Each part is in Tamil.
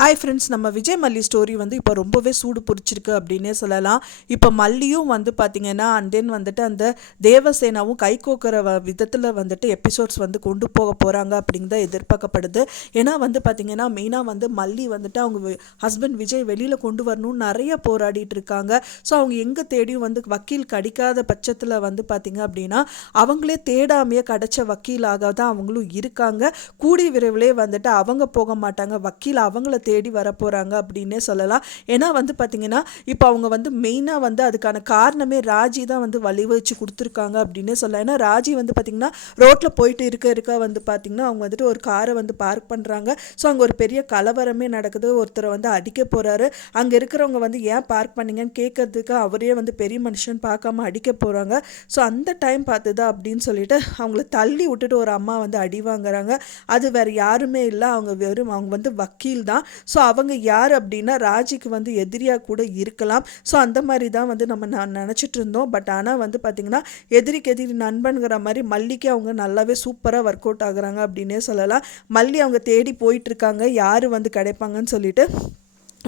ஹாய் ஃப்ரெண்ட்ஸ் நம்ம விஜய் மல்லி ஸ்டோரி வந்து இப்போ ரொம்பவே சூடு பிடிச்சிருக்கு அப்படின்னே சொல்லலாம். இப்போ மல்லியும் வந்து பார்த்திங்கன்னா அண்ட் தென் வந்துட்டு அந்த தேவசேனாவும் கைகோக்கிற வ விதத்தில் வந்துட்டு எபிசோட்ஸ் வந்து கொண்டு போக போகிறாங்க அப்படிங்கிறத எதிர்பார்க்கப்படுது. ஏன்னா வந்து பார்த்திங்கன்னா மெயினாக வந்து மல்லி வந்துட்டு அவங்க ஹஸ்பண்ட் விஜய் வெளியில் கொண்டு வரணும்னு நிறைய போராடிட்டு இருக்காங்க. ஸோ அவங்க எங்கே தேடியும் வந்து வக்கீல் கிடைக்காத பட்சத்தில் வந்து பார்த்திங்க அப்படின்னா அவங்களே தேடாமையே கிடைச்ச வக்கீலாக தான் அவங்களும் இருக்காங்க. கூடிய விரைவிலே வந்துட்டு அவங்க போக மாட்டாங்க. வக்கீல் அவங்கள தேடி வரப்போகிறாங்க அப்படின்னே சொல்லலாம். ஏன்னா வந்து பார்த்திங்கன்னா இப்போ அவங்க வந்து மெயினாக வந்து அதுக்கான காரணமே ராஜி தான் வந்து வழி வச்சு கொடுத்துருக்காங்க அப்படின்னே சொல்லலாம். ஏன்னா ராஜி வந்து பார்த்திங்கன்னா ரோட்டில் போயிட்டு இருக்க இருக்க வந்து பார்த்திங்கன்னா அவங்க வந்துட்டு ஒரு காரை வந்து பார்க் பண்ணுறாங்க ஸோ அங்கே ஒரு பெரிய கலவரமே நடக்குது. ஒருத்தரை வந்து அடிக்க போகிறாரு அங்கே இருக்கிறவங்க வந்து ஏன் பார்க் பண்ணீங்கன்னு கேட்கறதுக்கு அவரே வந்து பெரிய மனுஷன் பார்க்காம அடிக்க போகிறாங்க ஸோ அந்த டைம் பார்த்துதா அப்படின்னு சொல்லிட்டு அவங்கள தள்ளி விட்டுட்டு ஒரு அம்மா வந்து அடி வாங்குறாங்க. அது வேறு யாருமே இல்லை. அவங்க வெறும் அவங்க வந்து வக்கீல் தான். ஸோ அவங்க யார் அப்படின்னா ராஜிக்கு வந்து எதிரியாக கூட இருக்கலாம். ஸோ அந்த மாதிரி தான் வந்து நம்ம நான் நினச்சிட்டு இருந்தோம். பட் ஆனால் வந்து பார்த்திங்கன்னா எதிரிக்கு எதிரி நண்பனுங்கிற மாதிரி மல்லிக்கு அவங்க நல்லாவே சூப்பராக ஒர்க் அவுட் ஆகுறாங்க அப்படின்னே சொல்லலாம். மல்லி அவங்க தேடி போயிட்டுருக்காங்க யார் வந்து கிடைப்பாங்கன்னு சொல்லிட்டு.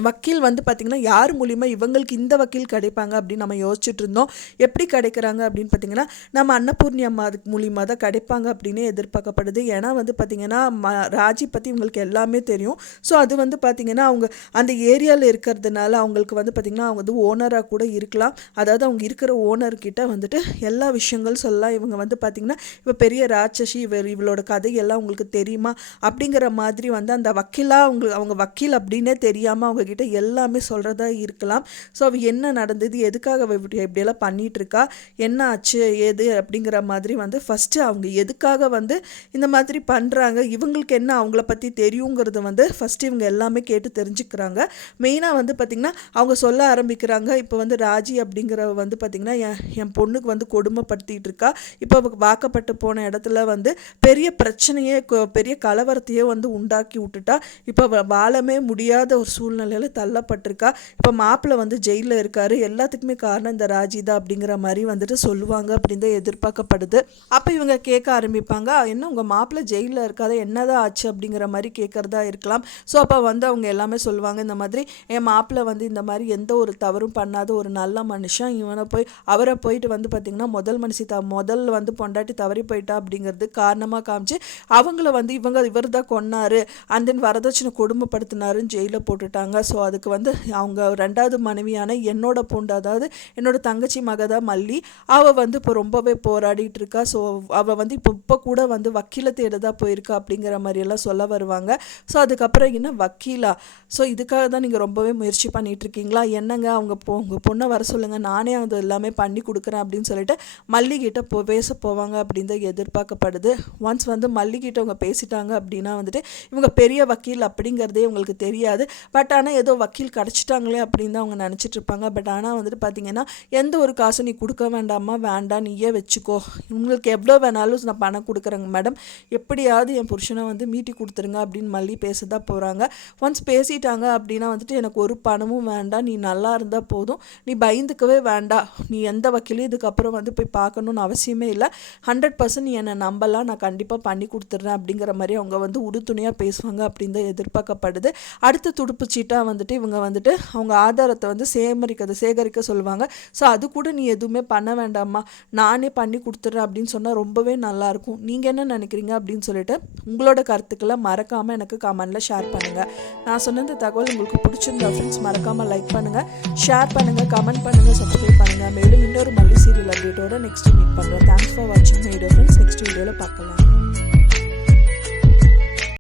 வக்கீல் வந்து பார்த்திங்கன்னா யார் மூலிமா இவங்களுக்கு இந்த வக்கீல் கிடைப்பாங்க அப்படின்னு நம்ம யோசிச்சுட்டு இருந்தோம். எப்படி கிடைக்கிறாங்க அப்படின்னு பார்த்தீங்கன்னா நம்ம அன்னபூர்ணி அம்மா அதுக்கு மூலிமா தான் கிடைப்பாங்க அப்படின்னு எதிர்பார்க்கப்படுது. ஏன்னா வந்து பார்த்திங்கன்னா ம ராஜி பற்றி இவங்களுக்கு எல்லாமே தெரியும். ஸோ அது வந்து பார்த்திங்கன்னா அவங்க அந்த ஏரியாவில் இருக்கிறதுனால அவங்களுக்கு வந்து பார்த்திங்கன்னா அவங்க வந்து ஓனராக கூட இருக்கலாம். அதாவது அவங்க இருக்கிற ஓனர்கிட்ட வந்துட்டு எல்லா விஷயங்கள் சொல்லலாம். இவங்க வந்து பார்த்திங்கன்னா இப்போ பெரிய ராட்சசி இவர் இவளோட கதையெல்லாம் உங்களுக்கு தெரியுமா? அப்படிங்கிற மாதிரி வந்து அந்த வக்கீலாக அவங்க அவங்க வக்கீல் அப்படின்னே தெரியாமல் அவங்க கிட்ட எல்லாமே சொல்கிறதா இருக்கலாம். ஸோ அவ என்ன நடந்தது எதுக்காக அவள் இப்படி இப்படியெல்லாம் பண்ணிகிட்ருக்கா என்ன ஆச்சு ஏது அப்படிங்கிற மாதிரி வந்து ஃபஸ்ட்டு அவங்க எதுக்காக வந்து இந்த மாதிரி பண்ணுறாங்க இவங்களுக்கு என்ன அவங்கள பற்றி தெரியுங்கிறது வந்து ஃபஸ்ட்டு இவங்க எல்லாமே கேட்டு தெரிஞ்சுக்கிறாங்க. மெயினாக வந்து பார்த்திங்கன்னா அவங்க சொல்ல ஆரம்பிக்கிறாங்க இப்போ வந்து ராஜி அப்படிங்கிறவ வந்து பார்த்திங்கன்னா என் என் பொண்ணுக்கு வந்து கொடுமைப்படுத்திகிட்டு இருக்கா இப்போ அவ வாக்கப்பட்டு போன இடத்துல வந்து பெரிய பிரச்சனையே பெரிய கலவரத்தையே வந்து உண்டாக்கி விட்டுட்டா. இப்போ வாழவே முடியாத ஒரு சூழ்நிலை சூழ்நிலையில் தள்ளப்பட்டிருக்கா? இப்போ மாப்பிள்ளை வந்து ஜெயிலில் இருக்காரு. எல்லாத்துக்குமே காரணம் இந்த ராஜிதா அப்படிங்கிற மாதிரி வந்துட்டு சொல்லுவாங்க அப்படின்னு தான் எதிர்பார்க்கப்படுது. அப்போ இவங்க கேட்க ஆரம்பிப்பாங்க என்ன உங்கள் மாப்பிள்ளை ஜெயிலில் இருக்காத என்னதான் ஆச்சு? அப்படிங்கிற மாதிரி கேட்குறதா இருக்கலாம். ஸோ அப்போ வந்து அவங்க எல்லாமே சொல்லுவாங்க இந்த மாதிரி என் மாப்பிள்ளை வந்து இந்த மாதிரி எந்த ஒரு தவறும் பண்ணாத ஒரு நல்ல மனுஷன். இவனை போய் அவரை போயிட்டு வந்து பார்த்திங்கன்னா முதல் மனுஷி த முதல் வந்து பொண்டாட்டி தவறி போயிட்டா அப்படிங்கிறது காரணமாக காமிச்சு அவங்கள வந்து இவங்க இவர் தான் கொன்னாரு. அண்ட் தென் வரதட்சணை கொடுமைப்படுத்தினாருன்னு ஜெயிலில் போட்டுட்டாங்க. ஸோ அதுக்கு வந்து அவங்க ரெண்டாவது மனைவியான என்னோட பொண்டு அதாவது என்னோட தங்கச்சி மக தான் மல்லி. அவள் வந்து இப்போ ரொம்பவே போராடிட்டு இருக்கா. ஸோ அவள் வந்து இப்போ இப்போ கூட வந்து வக்கீல தேடதான் போயிருக்கா அப்படிங்கிற மாதிரியெல்லாம் சொல்ல வருவாங்க. ஸோ அதுக்கப்புறம் என்ன? வக்கீலா? ஸோ இதுக்காக தான் நீங்கள் ரொம்பவே முயற்சி பண்ணிகிட்டு இருக்கீங்களா? என்னங்க அவங்க போ உங்கள் பொண்ணை வர சொல்லுங்கள் நானே அது எல்லாமே பண்ணி கொடுக்குறேன் அப்படின்னு சொல்லிட்டு மல்லிகிட்ட போ பேச போவாங்க அப்படின்னு தான் எதிர்பார்க்கப்படுது. ஒன்ஸ் வந்து மல்லிகிட்ட அவங்க பேசிட்டாங்க அப்படின்னா வந்துட்டு இவங்க பெரிய வக்கீல் அப்படிங்கிறதே இவங்களுக்கு தெரியாது. பட் ஆனால் ஏதோ வக்கீல் கிடச்சிட்டாங்களே அப்படின்னு தான் அவங்க நினச்சிட்டு இருப்பாங்க. பட் ஆனால் வந்துட்டு பார்த்தீங்கன்னா எந்த ஒரு காசும் நீ கொடுக்க வேண்டாமா வேண்டாம் நீயே வச்சுக்கோ. உங்களுக்கு எவ்வளோ வேணாலும் நான் பணம் கொடுக்குறேங்க மேடம். எப்படியாவது என் புருஷனை வந்து மீட்டி கொடுத்துருங்க அப்படின்னு மல்லி பேச தான் போகிறாங்க ஒன்ஸ் பேசிட்டாங்க அப்படின்னா வந்துட்டு எனக்கு ஒரு பணமும் வேண்டாம். நீ நல்லா இருந்தால் போதும். நீ பயந்துக்கவே வேண்டாம். நீ எந்த வக்கீலையும் இதுக்கப்புறம் வந்து போய் பார்க்கணுன்னு அவசியமே இல்லை. ஹண்ட்ரட் பர்சன்ட் நீ என்னை நம்பலாம் நான் கண்டிப்பாக பண்ணி கொடுத்துட்றேன் அப்படிங்கிற மாதிரி அவங்க வந்து உடுத்துணையாக பேசுவாங்க அப்படின்னு தான் எதிர்பார்க்கப்படுது. அடுத்த துடுப்பு சீட்டாக வந்துட்டு இவங்க வந்துட்டு அவங்க ஆதாரத்தை வந்து சேகரிக்கிறது சேகரிக்க சொல்லுவாங்க. ஸோ அது கூட நீ எதுவுமே பண்ண வேண்டாமா நானே பண்ணி கொடுத்துட்றேன் அப்படின்னு சொன்னால் ரொம்பவே நல்லாயிருக்கும். நீங்கள் என்ன நினைக்கிறீங்க அப்படின்னு சொல்லிட்டு உங்களோட கருத்துக்களை மறக்காமல் எனக்கு கமெண்டில் ஷேர் பண்ணுங்கள் நான் சொன்ன இந்த தகவல் உங்களுக்கு பிடிச்சிருந்தா ஃப்ரெண்ட்ஸ் மறக்காமல் லைக் பண்ணுங்கள் ஷேர் பண்ணுங்கள் கமெண்ட் பண்ணுங்கள் சப்ஸ்கிரைப் பண்ணுங்கள் மேலும் இன்னொரு மல்லி சீரியல் அப்டேட்டோட நெக்ஸ்ட் மீட் பண்ணுறேன் தேங்க்ஸ் ஃபார் வாட்சிங் வீடியோ ஃப்ரெண்ட்ஸ் நெக்ஸ்ட் வீடியோவில் பார்க்கலாம்.